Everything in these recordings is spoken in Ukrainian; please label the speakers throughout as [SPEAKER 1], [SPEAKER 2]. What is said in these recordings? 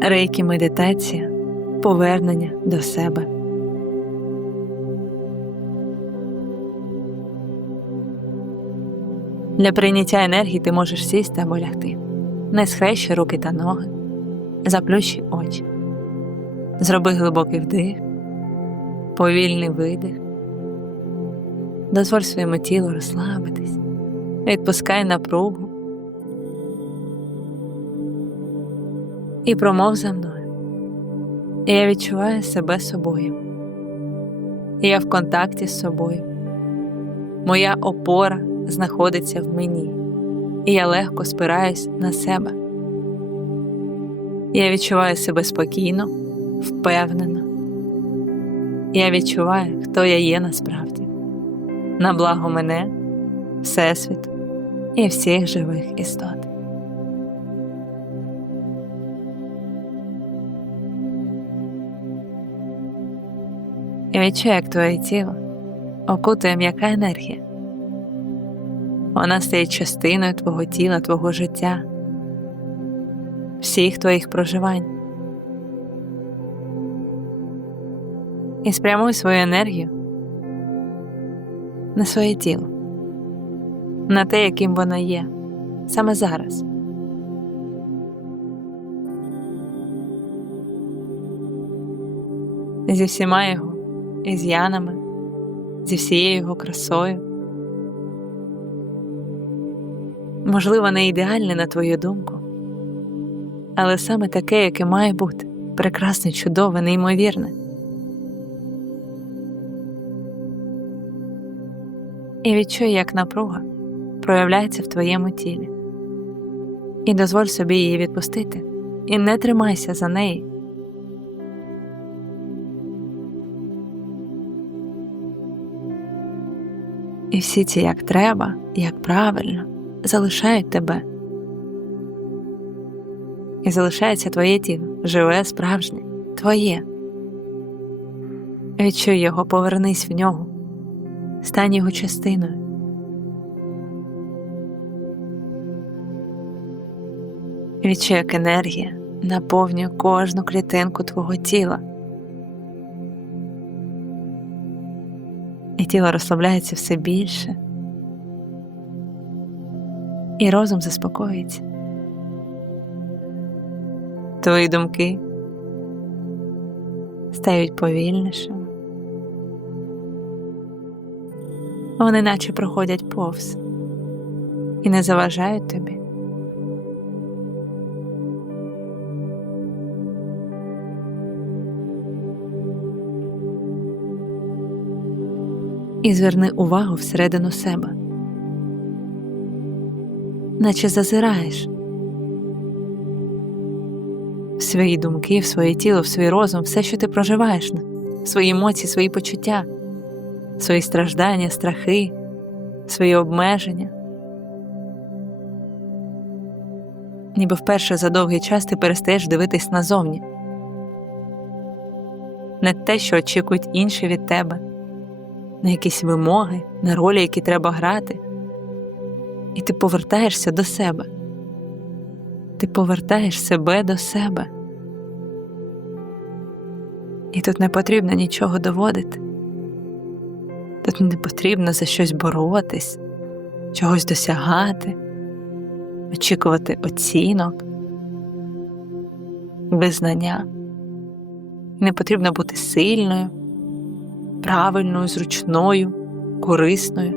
[SPEAKER 1] Рейкі медитація, повернення до себе. Для прийняття енергії ти можеш сісти або лягти. Не схрещуй руки та ноги, заплющи очі. Зроби глибокий вдих, повільний видих. Дозволь своєму тілу розслабитись, відпускай напругу і промов за мною. Я відчуваю себе собою. Я в контакті з собою. Моя опора знаходиться в мені, і я легко спираюсь на себе. Я відчуваю себе спокійно, впевнено. Я відчуваю, хто я є насправді, на благо мене, Всесвіту і всіх живих істот. І відчуй, як твоє тіло окутує м'яка енергія. Вона стає частиною твого тіла, твого життя, всіх твоїх проживань. І спрямуй свою енергію на своє тіло, на те, яким воно є саме зараз. Зі всіма його із'янами, зі всією його красою. Можливо, не ідеальне на твою думку, але саме таке, яке має бути прекрасне, чудове, неймовірне. І відчуй, як напруга проявляється в твоєму тілі, і дозволь собі її відпустити, і не тримайся за неї. І всі ці як треба, як правильно, залишають тебе. І залишається твоє тіло, живе, справжнє, твоє. Відчуй його, повернись в нього, стань його частиною. Відчуй, як енергія наповнює кожну клітинку твого тіла. І тіло розслабляється все більше, і розум заспокоїться. Твої думки стають повільнішими. Вони наче проходять повз і не заважають тобі. І зверни увагу всередину себе, наче зазираєш. В свої думки, в своє тіло, в свій розум, все, що ти проживаєш, свої емоції, свої почуття, свої страждання, страхи, свої обмеження. Ніби вперше за довгий час ти перестаєш дивитись назовні, на те, що очікують інші від тебе, на якісь вимоги, на ролі, які треба грати, і ти повертаєшся до себе. Ти повертаєш себе до себе. І тут не потрібно нічого доводити. Тут не потрібно за щось боротись, чогось досягати, очікувати оцінок, визнання. Не потрібно бути сильною, правильною, зручною, корисною.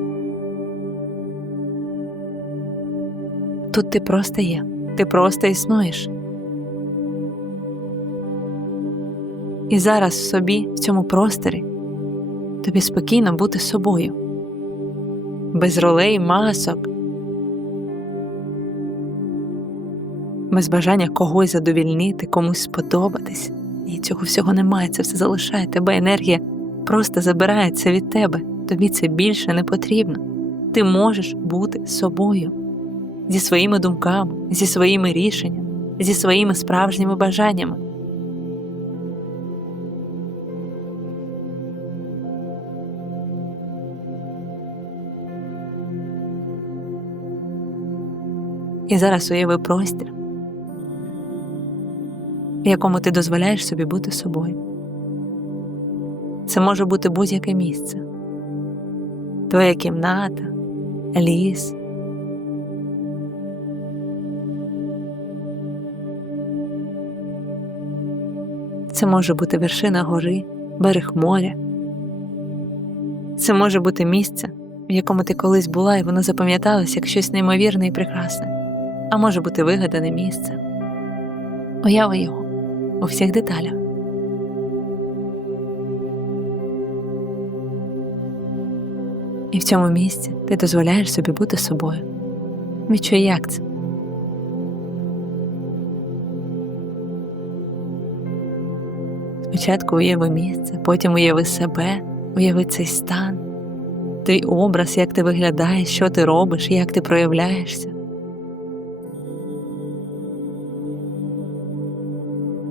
[SPEAKER 1] Тут ти просто є, ти просто існуєш. І зараз в собі, в цьому просторі, тобі спокійно бути собою, без ролей, масок, без бажання когось задовільнити, комусь сподобатись. Ні, цього всього немає, це все залишає тебе, енергія просто забирається від тебе, тобі це більше не потрібно. Ти можеш бути собою зі своїми думками, зі своїми рішеннями, зі своїми справжніми бажаннями. І зараз уяви простір, в якому ти дозволяєш собі бути собою. Це може бути будь-яке місце, твоя кімната, ліс. Це може бути вершина гори, берег моря. Це може бути місце, в якому ти колись була, і воно запам'яталось як щось неймовірне і прекрасне, а може бути вигадане місце. Уяви його у всіх деталях. І в цьому місці ти дозволяєш собі бути собою. Відчуй, як це. Спочатку уяви місце, потім уяви себе, уяви цей стан, твій образ, як ти виглядаєш, що ти робиш, як ти проявляєшся.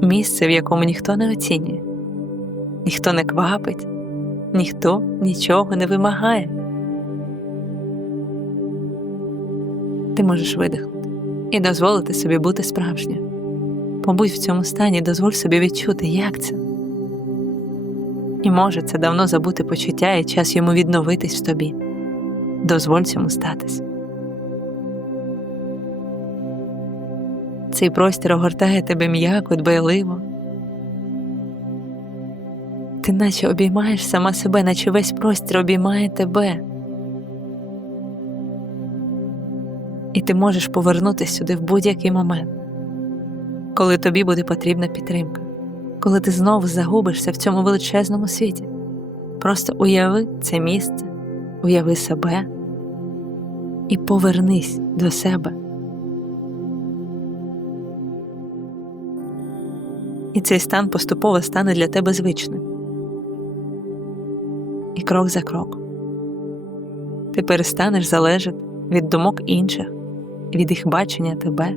[SPEAKER 1] Місце, в якому ніхто не оцінює, ніхто не квапить, ніхто нічого не вимагає. Ти можеш видихнути і дозволити собі бути справжньою. Побудь в цьому стані, дозволь собі відчути, як це. І може це давно забути почуття і час йому відновитись в тобі. Дозволь цьому статись. Цей простір огортає тебе м'яко, дбайливо. Ти наче обіймаєш сама себе, наче весь простір обіймає тебе. І ти можеш повернутися сюди в будь-який момент, коли тобі буде потрібна підтримка коли ти знову загубишся в цьому величезному світі. Просто уяви це місце, уяви себе і повернись до себе. І цей стан поступово стане для тебе звичним. І крок за кроком ти перестанеш залежати від думок інших, від їх бачення тебе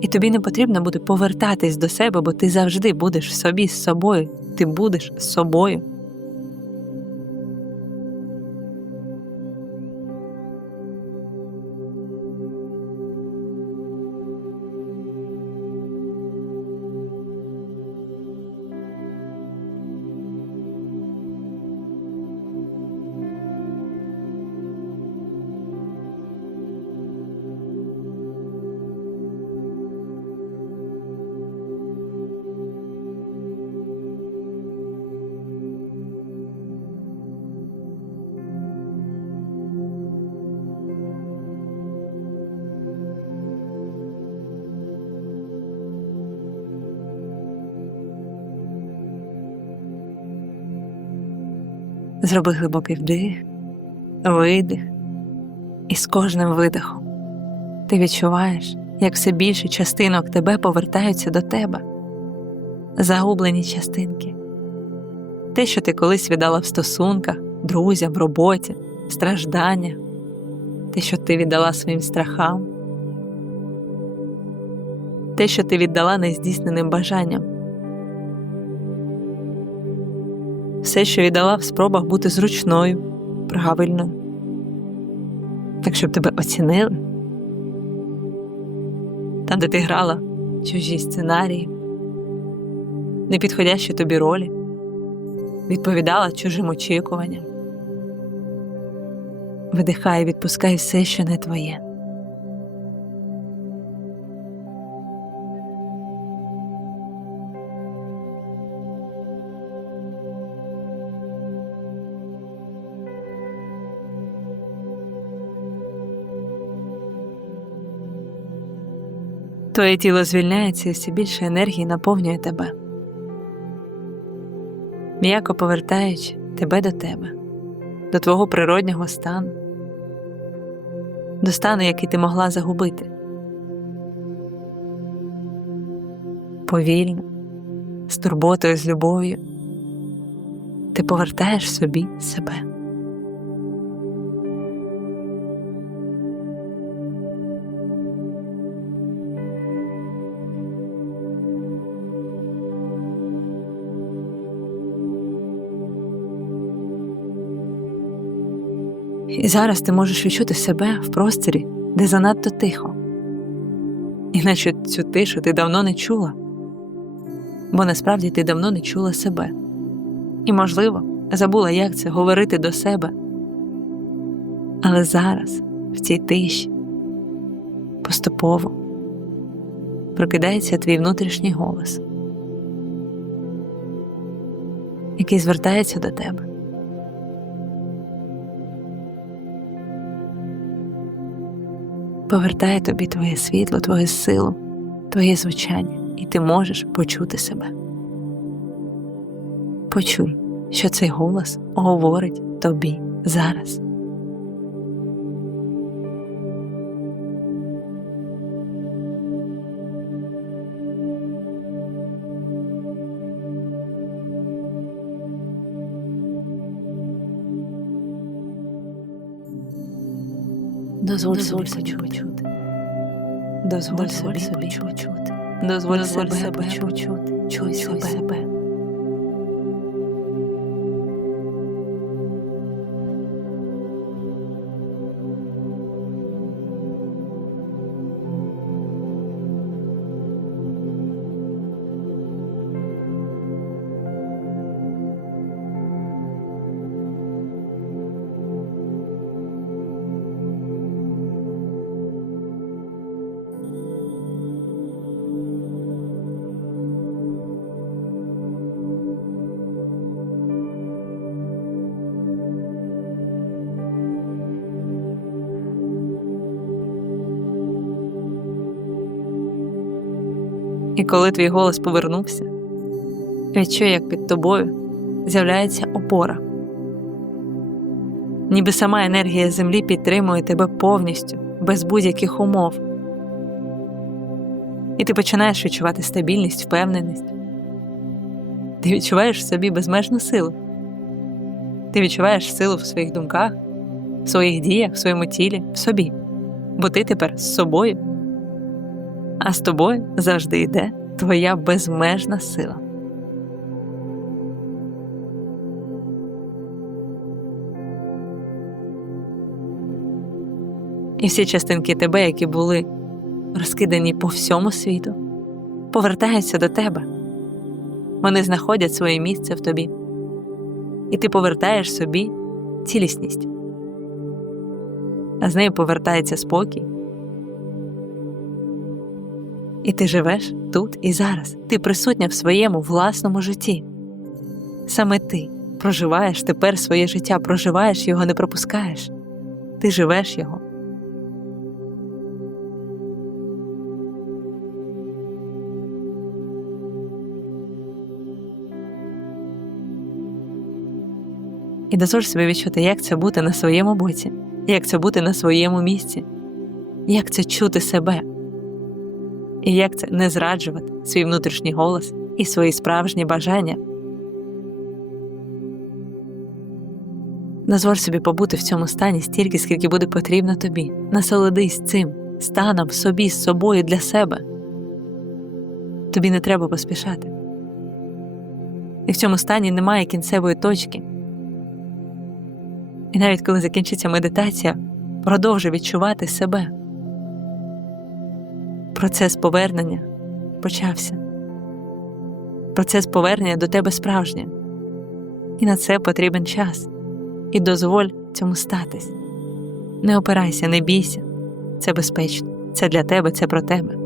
[SPEAKER 1] і тобі не потрібно буде повертатись до себе, бо ти завжди будеш собі з собою, ти будеш з собою. Зроби глибокий вдих, видих, і з кожним видихом ти відчуваєш, як все більше частинок тебе повертаються до тебе, загублені частинки, те, що ти колись віддала в стосунках, друзям, роботі, страждання, те, що ти віддала своїм страхам, те, що ти віддала нездійсненим бажанням. Все, що віддала в спробах бути зручною, правильною, так щоб тебе оцінили, там, де ти грала чужі сценарії, непідходящі тобі ролі, відповідала чужим очікуванням. Видихай, відпускай все, що не твоє. Твоє тіло звільняється і все більше енергії наповнює тебе, м'яко повертаючи тебе до тебе, до твого природнього стану, до стану, який ти могла загубити. Повільно, з турботою, з любов'ю, ти повертаєш собі себе. І зараз ти можеш відчути себе в просторі, де занадто тихо, іначе цю тишу ти давно не чула. бо насправді ти давно не чула себе. І, можливо, забула, як це говорити до себе. Але зараз, в цій тиші, поступово прокидається твій внутрішній голос, який звертається до тебе. Повертає тобі твоє світло, твою силу, твоє звучання, і ти можеш почути себе. Почуй, що цей голос говорить тобі зараз. Дозволь, собі почути. Дозволь, собі почути. Дозволь, себе почути. Чуй себе. І коли твій голос повернувся, відчуй, як під тобою з'являється опора. Ніби сама енергія землі підтримує тебе повністю, без будь-яких умов. І ти починаєш відчувати стабільність, впевненість. Ти відчуваєш в собі безмежну силу. Ти відчуваєш силу в своїх думках, в своїх діях, в своєму тілі, в собі. Бо ти тепер з собою а з тобою завжди йде твоя безмежна сила. І всі частинки тебе, які були розкидані по всьому світу, повертаються до тебе. Вони знаходять своє місце в тобі, і ти повертаєш собі цілісність, а з нею повертається спокій, і ти живеш тут і зараз. Ти присутня в своєму власному житті. Саме ти проживаєш тепер своє життя, проживаєш його, не пропускаєш. Ти живеш його. І дозволь собі відчути, як це бути на своєму боці, як це бути на своєму місці, як це чути себе і як це не зраджувати свій внутрішній голос і свої справжні бажання. Дозволь собі побути в цьому стані стільки, скільки буде потрібно тобі. Насолодись цим станом собі з собою для себе. Тобі не треба поспішати. І в цьому стані немає кінцевої точки. І навіть коли закінчиться медитація, продовжуй відчувати себе. Процес повернення почався. Процес повернення до тебе справжнє. І на це потрібен час. І дозволь цьому статись. Не опирайся, не бійся. Це безпечно. Це для тебе, це про тебе.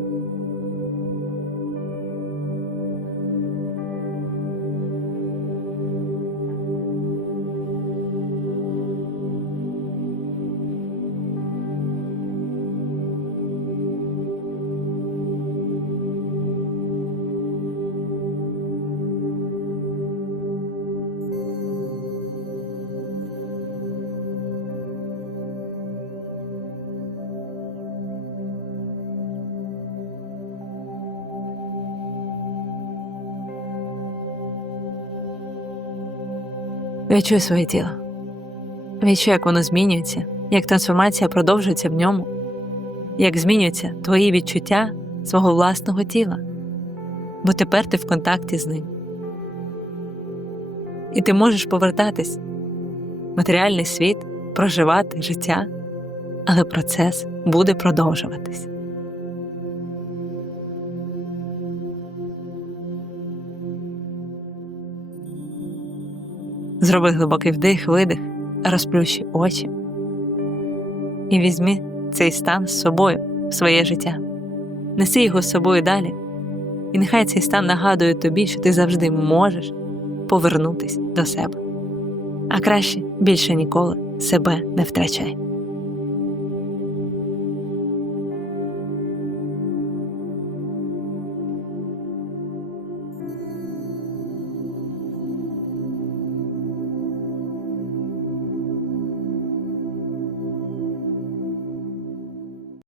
[SPEAKER 1] Відчуй своє тіло. Відчуй, як воно змінюється, як трансформація продовжується в ньому, як змінюються твої відчуття свого власного тіла, бо тепер ти в контакті з ним. І ти можеш повертатись в матеріальний світ, проживати життя, але процес буде продовжуватись. Зроби глибокий вдих, видих, розплющи очі і візьми цей стан з собою в своє життя. Неси його з собою далі, і нехай цей стан нагадує тобі, що ти завжди можеш повернутися до себе. А краще більше ніколи себе не втрачай.